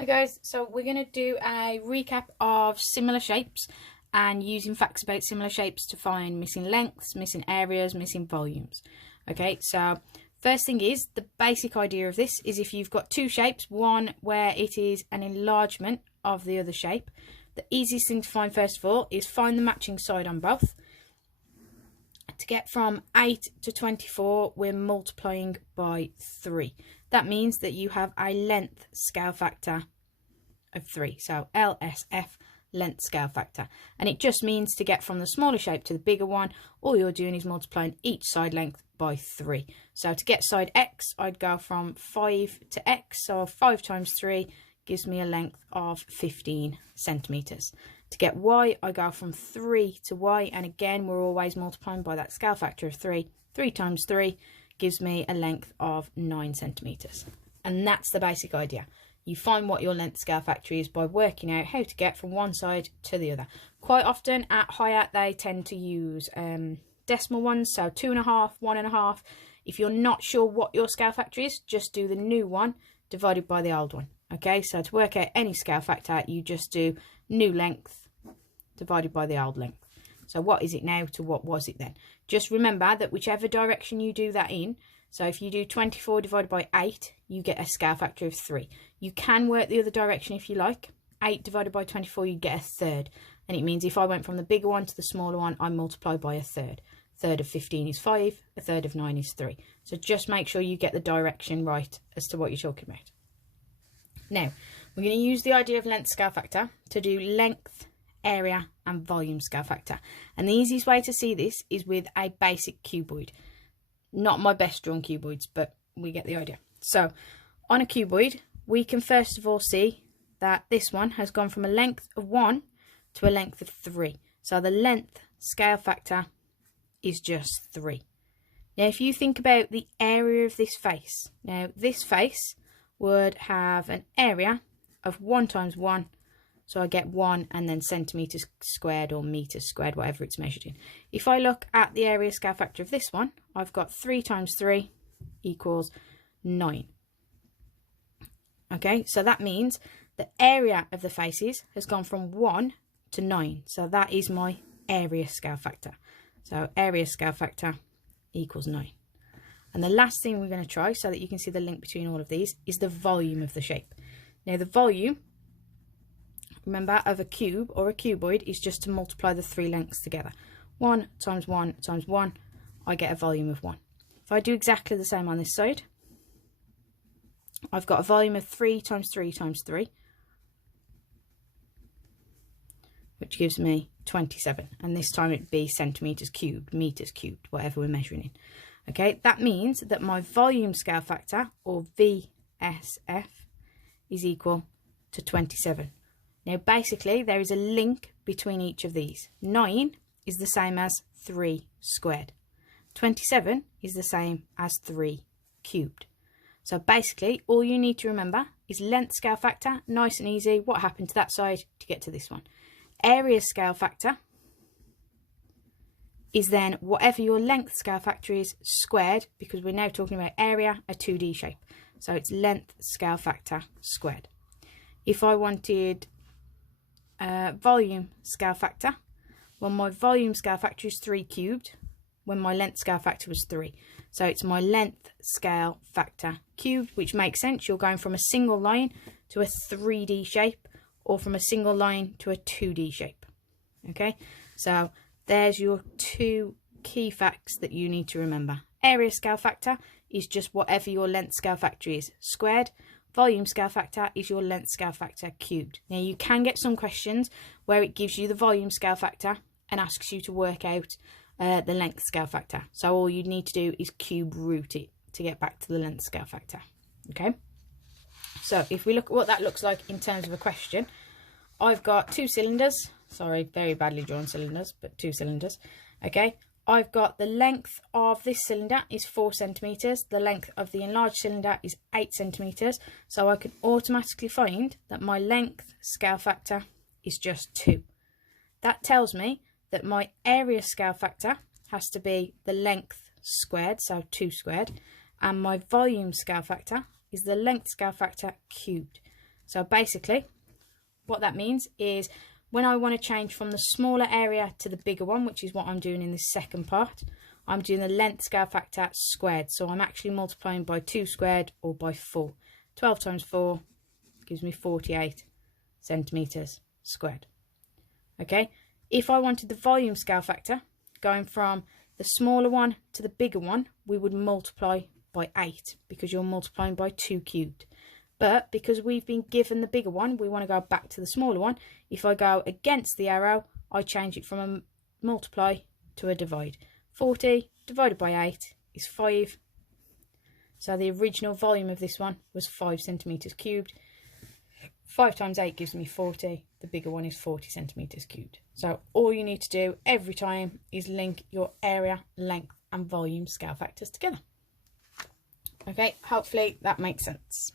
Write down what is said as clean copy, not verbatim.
Hi guys, so we're going to do a recap of similar shapes and using facts about similar shapes to find missing lengths, missing areas, missing volumes. Okay, so first thing is, the basic idea of this is if you've got two shapes, one where it is an enlargement of the other shape, the easiest thing to find first of all is find the matching side on both. To get from 8 to 24, we're multiplying by 3. That means that you have a length scale factor of 3. So LSF, length scale factor. And it just means to get from the smaller shape to the bigger one, all you're doing is multiplying each side length by 3. So to get side X, I'd go from 5 to X. So 5 times 3 gives me a length of 15 centimetres. To get Y, I go from 3 to Y, and again, we're always multiplying by that scale factor of 3. 3 times 3 gives me a length of 9 centimetres. And that's the basic idea. You find what your length scale factor is by working out how to get from one side to the other. Quite often at higher, they tend to use decimal ones, so 2.5, 1.5. If you're not sure what your scale factor is, just do the new one divided by the old one. Okay, so to work out any scale factor, you just do new length divided by the old length. So what is it now to what was it then? Just remember that whichever direction you do that in, so if you do 24 divided by 8, you get a scale factor of 3. You can work the other direction if you like. 8 divided by 24, you get a third. And it means if I went from the bigger one to the smaller one, I multiply by a third. A third of 15 is 5, a third of 9 is 3. So just make sure you get the direction right as to what you're talking about. Now, we're going to use the idea of length scale factor to do length, area and volume scale factor. And the easiest way to see this is with a basic cuboid. Not my best drawn cuboids, but we get the idea. So on a cuboid, we can first of all see that this one has gone from a length of 1 to a length of 3. So the length scale factor is just 3. Now if you think about the area of this face, now this face would have an area of 1 times 1. So I get 1 and then centimetres squared or metres squared, whatever it's measured in. If I look at the area scale factor of this one, I've got 3 times 3 equals 9. Okay, so that means the area of the faces has gone from 1 to 9. So that is my area scale factor. So area scale factor equals 9. And the last thing we're going to try, so that you can see the link between all of these, is the volume of the shape. Now the volume, remember, of a cube or a cuboid is just to multiply the 3 lengths together. 1 times 1 times 1, I get a volume of 1. If I do exactly the same on this side, I've got a volume of 3 times 3 times 3, which gives me 27. And this time it'd be centimetres cubed, metres cubed, whatever we're measuring in. Okay, that means that my volume scale factor, or VSF, is equal to 27. Now, basically, there is a link between each of these. 9 is the same as 3 squared. 27 is the same as 3 cubed. So basically, all you need to remember is length scale factor, nice and easy. What happened to that side to get to this one? Area scale factor is then whatever your length scale factor is squared, because we're now talking about area, a 2D shape. So it's length scale factor squared. If I wanted volume scale factor, well, my volume scale factor is 3 cubed when my length scale factor was 3. So it's my length scale factor cubed, which makes sense. You're going from a single line to a 3D shape, or from a single line to a 2D shape. Okay, so there's your 2 key facts that you need to remember. Area scale factor is just whatever your length scale factor is squared. Volume scale factor is your length scale factor cubed. Now you can get some questions where it gives you the volume scale factor and asks you to work out the length scale factor. So all you need to do is cube root it to get back to the length scale factor. Okay, so if we look at what that looks like in terms of a question, I've got 2 cylinders. Sorry, very badly drawn cylinders, but 2 cylinders. Okay, I've got the length of this cylinder is 4 centimetres. The length of the enlarged cylinder is 8 centimetres. So I can automatically find that my length scale factor is just 2. That tells me that my area scale factor has to be the length squared, so 2 squared, and my volume scale factor is the length scale factor cubed. So basically, what that means is when I want to change from the smaller area to the bigger one, which is what I'm doing in this second part, I'm doing the length scale factor squared. So I'm actually multiplying by 2 squared or by 4. 12 times 4 gives me 48 centimetres squared. Okay, if I wanted the volume scale factor, going from the smaller one to the bigger one, we would multiply by 8 because you're multiplying by 2 cubed. But because we've been given the bigger one, we want to go back to the smaller one. If I go against the arrow, I change it from a multiply to a divide. 40 divided by 8 is 5. So the original volume of this one was 5 centimetres cubed. 5 times 8 gives me 40. The bigger one is 40 centimetres cubed. So all you need to do every time is link your area, length and volume scale factors together. Okay, hopefully that makes sense.